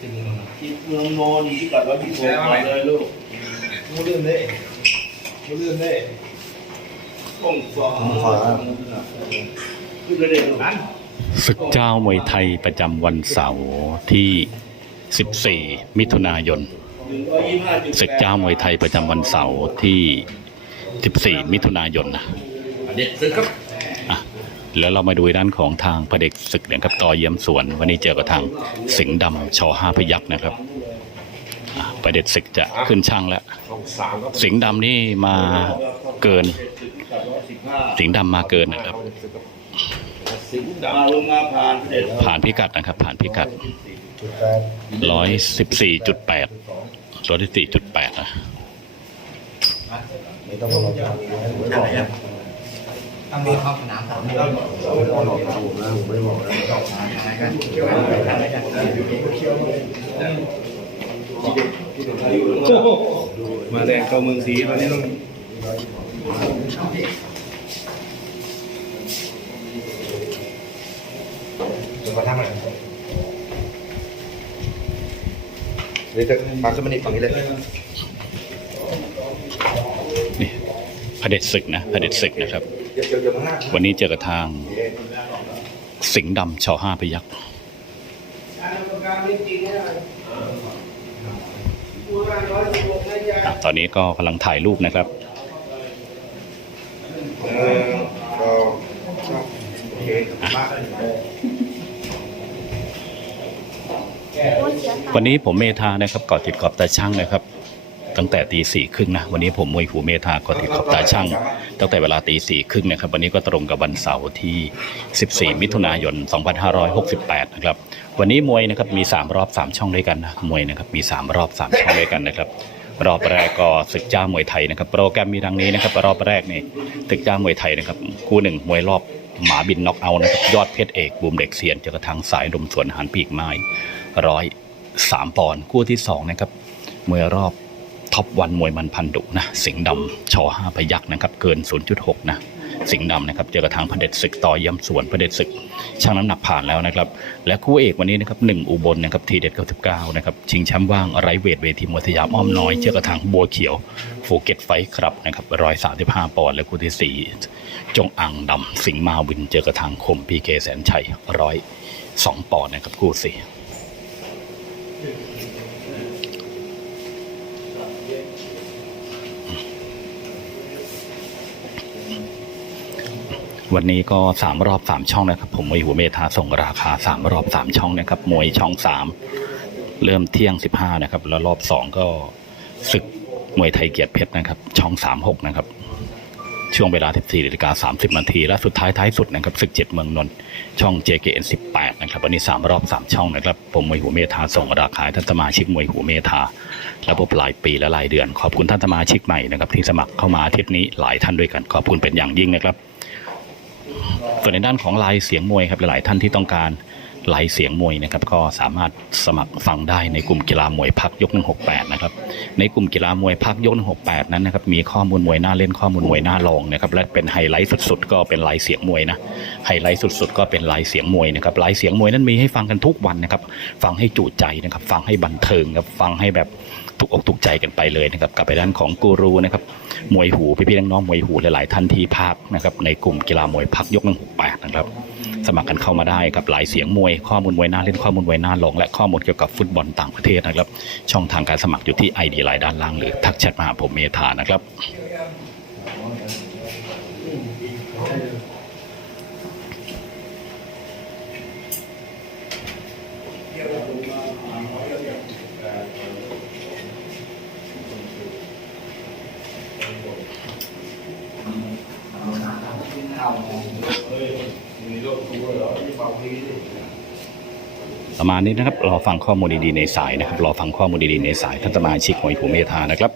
ที่เมืองโนนที่กัดว่าที่โกงเลยลูกมูเรื่องได้มูเรื่องได้กงฟ้าขึ้นเลยเด็กนั้นศึกเจ้ามวยไทยประจำวันเสาร์ที่ 14 มิถุนายนหนึ่งร้อยยี่สิบห้าจุดศึกเจ้ามวยไทยประจำวันเสาร์ที่ 14 มิถุนายนนะเด็ดซึกครับอะ แล้วเรามาดูด้านของทางพระเด็กศึกนะครับต่อเยี่ยมสวน วันนี้เจอกับทางสิงห์ดำชอห้าพยักษ์นะครับอะพระเด็กศึกจะขึ้นช่างแล้วสามครับสิงห์ดำนี่มาเกิน สิงห์ดำมาเกินนะครับสิงห์ดมาลงมาผ่านเด็ดผ่านพิกัดนะครับ ผ่านพิกัดำจุดแปดร้อยสิบสี่จุดแปดร้อยสิบสี่จุดแปดนะไม่ ต้องรอครับไม่บอกนะต้องมีเข้าสนามสามเดือนไม่ต้องรอครับผมนะผมไม่บอกนะอไรกันไรกันมาแดงเข้าเมืองศรีตอนนี้ต้องจะมาทำอะไรนี่จะมาขึ้นมานี่ฝั่งนี้เลยนี่พระเด็จศึกนะพระเด็จศึกนะครับ วเดี๋ยวเดี๋ยวข้างหน้าวันนี้เจอกับทาง สิงห์ดำชอห้าพยักษ์อะตอนนี้ก็กำลังถ่ายรูปนะครับเออก็โอเคมาวันนี้ผมเมธานะครับเกาะติดขอบตาช่างนะครับ ตั้งแต่ตีสี่ครึ่งนะวันนี้ผมมวยหูเมธากาะติดขอบตาช่าง ตั้งแต่เวลาตีสี่ครึ่งนะครับ วันนี้ก็ตรงกับวันเสาร์ที่ 14 มิถุนายน 2568 นะครับ วันนี้มวยนะครับมี 3 รอบ 3 ช่องด้วยกันนะมวยนะครับมี 3 รอบ 3 ช่องด้วยกันนะครับรอบแรกก็ศึกจ้ามวยไทยนะครับ โปรแกรมมีดังนี้นะครับ รอบแรกนี่ศึกจ้ามวยไทยนะครับ คู่หนึ่งมวยรอบหมาบินน็อกเอานะครับยอดเพชรเอกบูมเด็กเซียนเจอกับทางสายลมสวนหันปีกไม้ร้อยสามปอนด์คู่ที่สองนะครับมวยรอบ ท็อปวันมวยมันพันดุนะสิงห์ดำชอห้าพยักษ์นะครับเกิน 0.6 นะสิงห์ดำนะครับเจอกับทางพระเด็จศึกต่อเยี่ยมสวนพระเด็จศึกช่างน้ำหนักผ่านแล้วนะครับ และคู่เอกวันนี้นะครับหนึ่งอุบลนะครับทีเด็ด99นะครับชิงแชมป์ว่างไรเวทเวทีมวยสยามอ้อมน้อยเจอกับทางบัวเขียวฟูเก็ตไฟครับนะครับร้อยสามสิบห้าปอนด์และคู่ที่สี่จงอังดำสิงห์มาวินเจอกับทางคมพีเคแสนชัยร้อยสองปอนด์นะครับคู่สี่ วันนี้ก็สามรอบสามช่องนะครับ ผมมวยหัวเมธาส่งราคาสามรอบสามช่องนะครับมวยช่องสามเริ่มเที่ยงสิบห้านะครับ แล้วรอบสองก็ศึกมวยไทยเกียรติเพชรนะครับ ช่องสามหกนะครับ ช่วงเวลา 14นาฬิกา30 นาทีและสุดท้ายท้ายสุดนะครับศึกเจ็ดเมืองนนท์ช่อง JKN 18 นะครับ วันนี้ 3 รอบ 3 ช่องนะครับ ผมมวยหัวเมธาส่งราคาท่านสมาชิกมวยหัวเมธาระบบรายปีและรายเดือน ขอบคุณท่านสมาชิกใหม่นะครับที่สมัครเข้ามาอาทิตย์นี้หลายท่านด้วยกัน ขอบคุณเป็นอย่างยิ่งนะครับ ส่วนในด้านของลายเสียงมวยครับหลาย ๆ ท่านที่ต้องการลายเสียงมวยนะครับก็สามารถสมัครฟังได้ในกลุ่มกีฬามวยพักยก 168 นะครับในกลุ่มกีฬามวยพักยก 168 นั้นนะครับมีข้อมูลมวยหน้าเล่นข้อมูลมวยหน้าลองนะครับและเป็นไฮไลท์สุด ๆ ก็เป็นลายเสียงมวยนะไฮไลท์สุด ๆ ก็เป็นลายเสียงมวยนะครับลายเสียงมวยนั้นมีให้ฟังกันทุกวันนะครับฟังให้จุใจนะครับฟังให้บันเทิงครับฟังให้แบบ ถูกอกถูกใจกันไปเลยนะครับกลับไปด้านของกูรูนะครับมวยหูพี่ๆน้องๆมวยหูหลายๆท่านที่ภาคนะครับในกลุ่มกีฬามวยพักยก168นะครับสมัครกันเข้ามาได้กับหลายเสียงมวยข้อมูลมวยหน้าเล่นข้อมูลมวยหน้าลง และข้อมูลเกี่ยวกับฟุตบอลต่างประเทศนะครับ ช่องทางการสมัครอยู่ที่ไอดีไลน์ด้านล่างหรือทักแชทมาหาผมเมธานะครับ ประมาณนี้นะครับรอฟังข้อมูลดีๆในสายนะครับรอฟังข้อมูลดีๆในสายท่านสมาชิกหวยหูเมธานะครับ